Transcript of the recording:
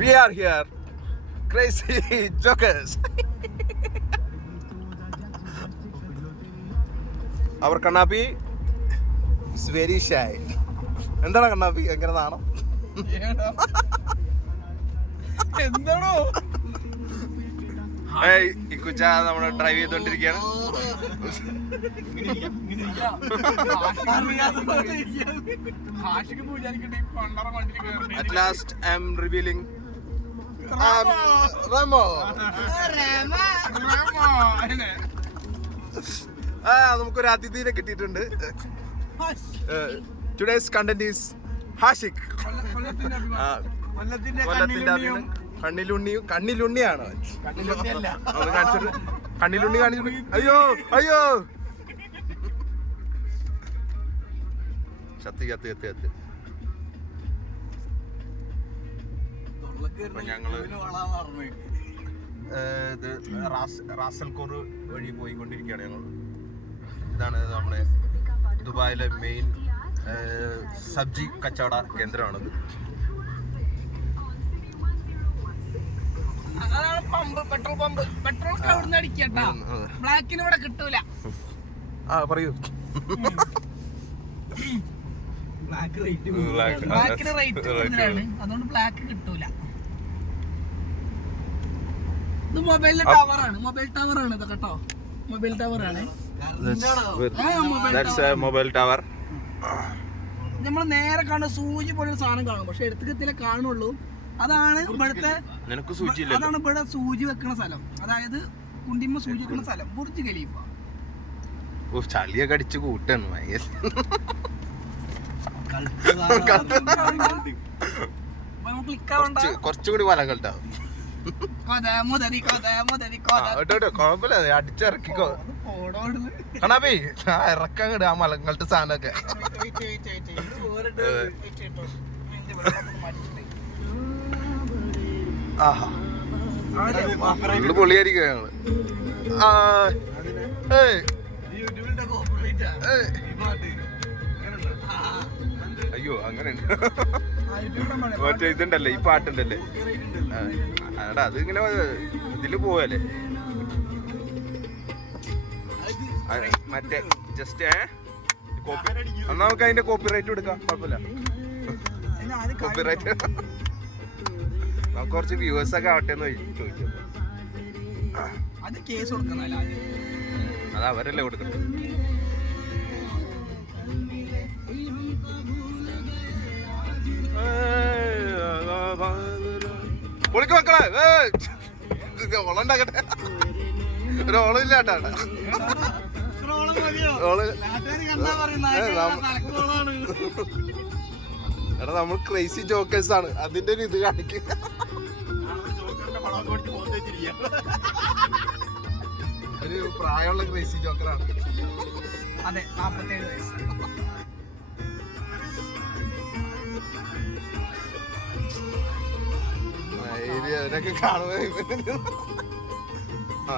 We are here, crazy jokers. Our Kannapi is very shy. എന്താണ് കണ്ണാപ്പി എങ്ങനെ നാണം? എന്താണോ ഇക്കുച്ച നമ്മള് drive ചെയ്തോണ്ടിരിക്കുകയാണ്. At last I am revealing Ramo. നമുക്കൊരു അതിഥിനെ കിട്ടിയിട്ടുണ്ട്. Today's content is Hashik. കണ്ണിലുണ്ണിയാണ്. കണ്ണിലുണ്ണി കാണിച്ചു. അയ്യോ അയ്യോ കത്തി കത്തി കത്തി കത്തി. ഞങ്ങള് ഇത് റാസൽകോർ വഴി പോയിക്കൊണ്ടിരിക്കുകയാണ് ഞങ്ങൾ. ഇതാണ് നമ്മുടെ ദുബായിലെ മെയിൻ സബ്ജി കച്ചവട കേന്ദ്രമാണത്. Petrol pump. പെട്രോൾ അവിടുന്ന് അടിക്കട്ടാ, ബ്ലാക്കിന് ഇവിടെ കിട്ടൂല. പറയൂ. ബ്ലാക്കിന് റേറ്റ് കൂടുതലാണ്, അതുകൊണ്ട് ബ്ലാക്ക് കിട്ടൂല. ഇത് മൊബൈലിന്റെ ടവറാണ്. മൊബൈൽ ടവറാണ് ഇത് കേട്ടോ. മൊബൈൽ ടവറാണ്. Mobile tower. നമ്മൾ നേരെ കാണുന്ന സൂചി പോലെ സാധനം കാണും, പക്ഷെ എടുത്തില്ല കാണുള്ളൂ. അതാണ് ഇവിടുത്തെ, അതാണ് ഇവിടെ സൂചി വെക്കണ സ്ഥലം. അതായത് കുണ്ടിമ്മ സൂചി വെക്കണ സ്ഥലം ബുർജ് ഖലീഫ. ചളിയൊക്കെ അടിച്ച് കൂട്ടാണ്. കുറച്ചുകൂടി വല കളിട്ടാവും. കുഴപ്പമില്ല, അടിച്ചിറക്കിക്കോ കണ്ണാപ്പി. ഇറക്കാൻ കിട ആ മലങ്ങളുടെ സാധനമൊക്കെ. ആഹാ പൊളിയായിരിക്കും ഞങ്ങള്. അയ്യോ അങ്ങനെയുണ്ട്. മറ്റേ ഇതുണ്ടല്ലേ, ഈ പാട്ടുണ്ടല്ലേ, എടാ അത് ഇങ്ങനെ ഇതില് പോവല്ലേ മറ്റേ ജസ്റ്റ് എന്നാ നമുക്ക് അതിന്റെ കോപ്പിറൈറ്റ് എടുക്കാം. കുഴപ്പമില്ല, കോപ്പിറൈറ്റ് നമുക്ക് കുറച്ച് വ്യൂവേഴ്സ് ഒക്കെ ആവട്ടെ എന്ന് ചോദിക്കും. അത് അവരല്ലേ കൊടുക്കുന്നത്. പൊളിക്ക് മക്കളെ, ഓളുണ്ടാക്കട്ടെ. ഒരു ഓളില്ല കേട്ടാ. എടാ നമ്മൾ ക്രേസി ജോക്കേഴ്സ് ആണ്, അതിന്റെ ഒരു ഇത് കാണിക്കും. ഒരു പ്രായമുള്ള ക്രേസി ജോക്കറാണ്. അതെ, 47 വയസ്സ്. അവരൊക്കെ കാണുമ്പോ